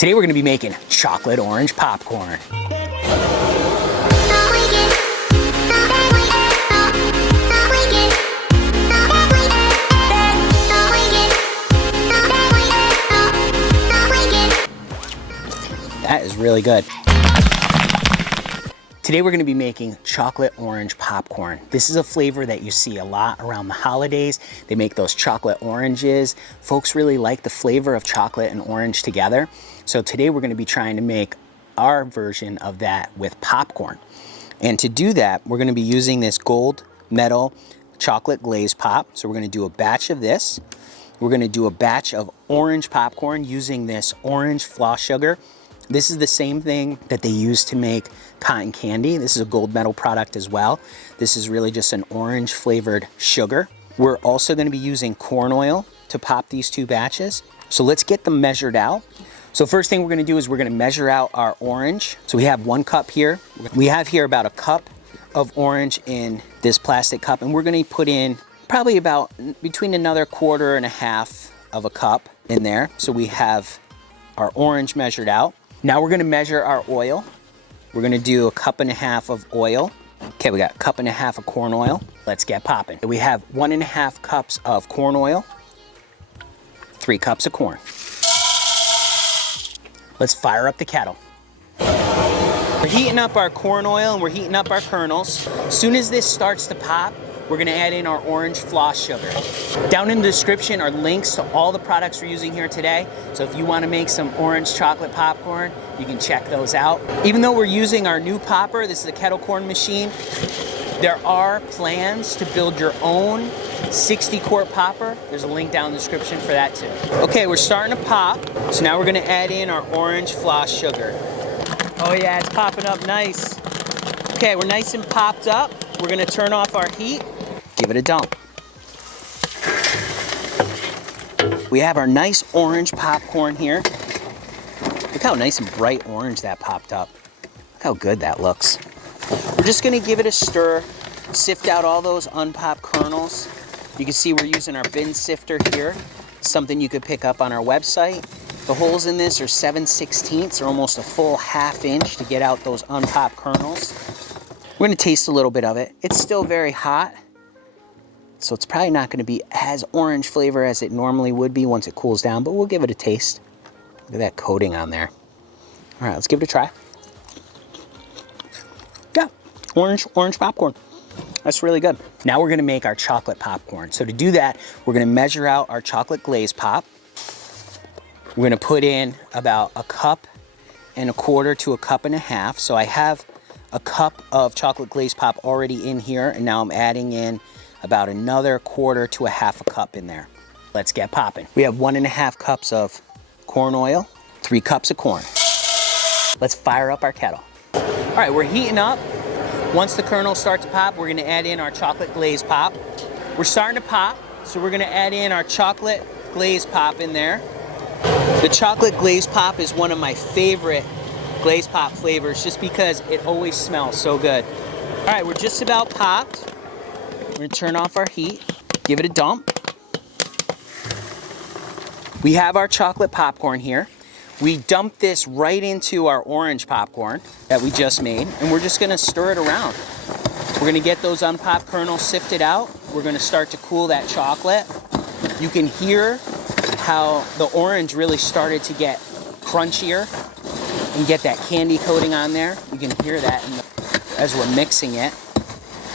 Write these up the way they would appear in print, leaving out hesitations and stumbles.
Today we're gonna be making chocolate orange popcorn. That is really good. Today we're gonna be making chocolate orange popcorn. This is a flavor that you see a lot around the holidays. They make those chocolate oranges. Folks really like the flavor of chocolate and orange together. So today we're gonna be trying to make our version of that with popcorn. And to do that, we're gonna be using this gold medal chocolate glaze pop. So we're gonna do a batch of this. We're gonna do a batch of orange popcorn using this orange floss sugar. This is the same thing that they use to make cotton candy. This is a gold medal product as well. This is really just an orange flavored sugar. We're also gonna be using corn oil to pop these two batches. So let's get them measured out. So first thing we're gonna do is we're gonna measure out our orange. So we have 1 cup here. We have here about a cup of orange in this plastic cup, and we're gonna put in probably about between another 1.25 of a cup in there. So we have our orange measured out. Now we're gonna measure our oil. We're gonna do 1.5 cups of oil. Okay, we got 1.5 cups of corn oil. Let's get popping. We have 1.5 cups of corn oil, 3 cups of corn. Let's fire up the kettle. We're heating up our corn oil and we're heating up our kernels. As soon as this starts to pop, we're gonna add in our orange floss sugar. Down in the description are links to all the products we're using here today. So if you wanna make some orange chocolate popcorn, you can check those out. Even though we're using our new popper, this is a Kettle corn machine, there are plans to build your own 60-quart popper. There's a link down in the description for that too. Okay, we're starting to pop. So now we're gonna add in our orange floss sugar. Oh yeah, it's popping up nice. Okay, we're nice and popped up. We're gonna turn off our heat. Give it a dump. We have our nice orange popcorn here. Look how nice and bright orange that popped up. Look how good that looks. We're just gonna give it a stir, sift out all those unpopped kernels. You can see we're using our bin sifter here, something you could pick up on our website. The holes in this are 7/16, or almost a full 1/2 inch to get out those unpopped kernels. We're gonna taste a little bit of it. It's still very hot, so it's probably not gonna be as orange flavor as it normally would be once it cools down, but we'll give it a taste. Look at that coating on there. All right, let's give it a try. Yeah, orange popcorn. That's really good. Now we're gonna make our chocolate popcorn. So to do that, we're gonna measure out our chocolate glaze pop. We're gonna put in about 1.25 to 1.5 cups. So I have a cup of chocolate glaze pop already in here, and now I'm adding in about another 1/4 to 1/2 cup in there. Let's get popping. We have 1.5 cups of corn oil, 3 cups of corn. Let's fire up our kettle. All right, we're heating up. Once the kernels start to pop, we're gonna add in our chocolate glaze pop. We're starting to pop, so we're gonna add in our chocolate glaze pop in there. The chocolate glaze pop is one of my favorite glaze pop flavors just because it always smells so good. All right, we're just about popped. We're gonna turn off our heat, give it a dump. We have our chocolate popcorn here. We dump this right into our orange popcorn that we just made, and we're just gonna stir it around. We're gonna get those unpopped kernels sifted out. We're gonna start to cool that chocolate. You can hear how the orange really started to get crunchier and get that candy coating on there. You can hear that as we're mixing it.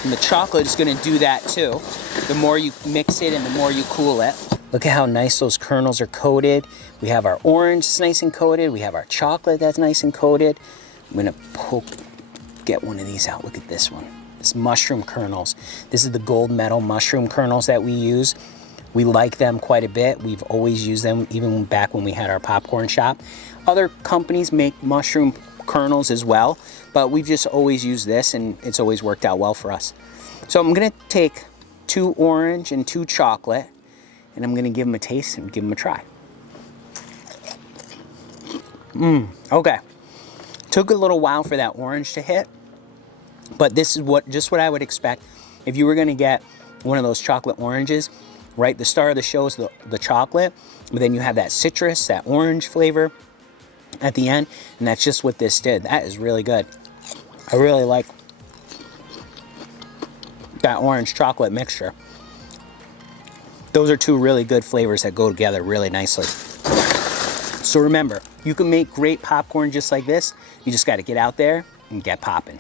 And the chocolate is gonna do that too. The more you mix it and the more you cool it. Look at how nice those kernels are coated. We have our orange that's nice and coated. We have our chocolate that's nice and coated. I'm gonna get one of these out. Look at this one. This mushroom kernels. This is the gold medal mushroom kernels that we use. We like them quite a bit. We've always used them even back when we had our popcorn shop. Other companies make mushroom kernels as well, but we've just always used this and it's always worked out well for us. So I'm gonna take 2 orange and 2 chocolate, and I'm gonna give them a taste and give them a try. Okay. Took a little while for that orange to hit, but this is just what I would expect if you were gonna get one of those chocolate oranges. Right, the star of the show is the chocolate, but then you have that citrus, that orange flavor, at the end, and that's just what this did. That is really good. I really like that orange chocolate mixture. Those are two really good flavors that go together really nicely. So remember, you can make great popcorn just like this. You just got to get out there and get popping.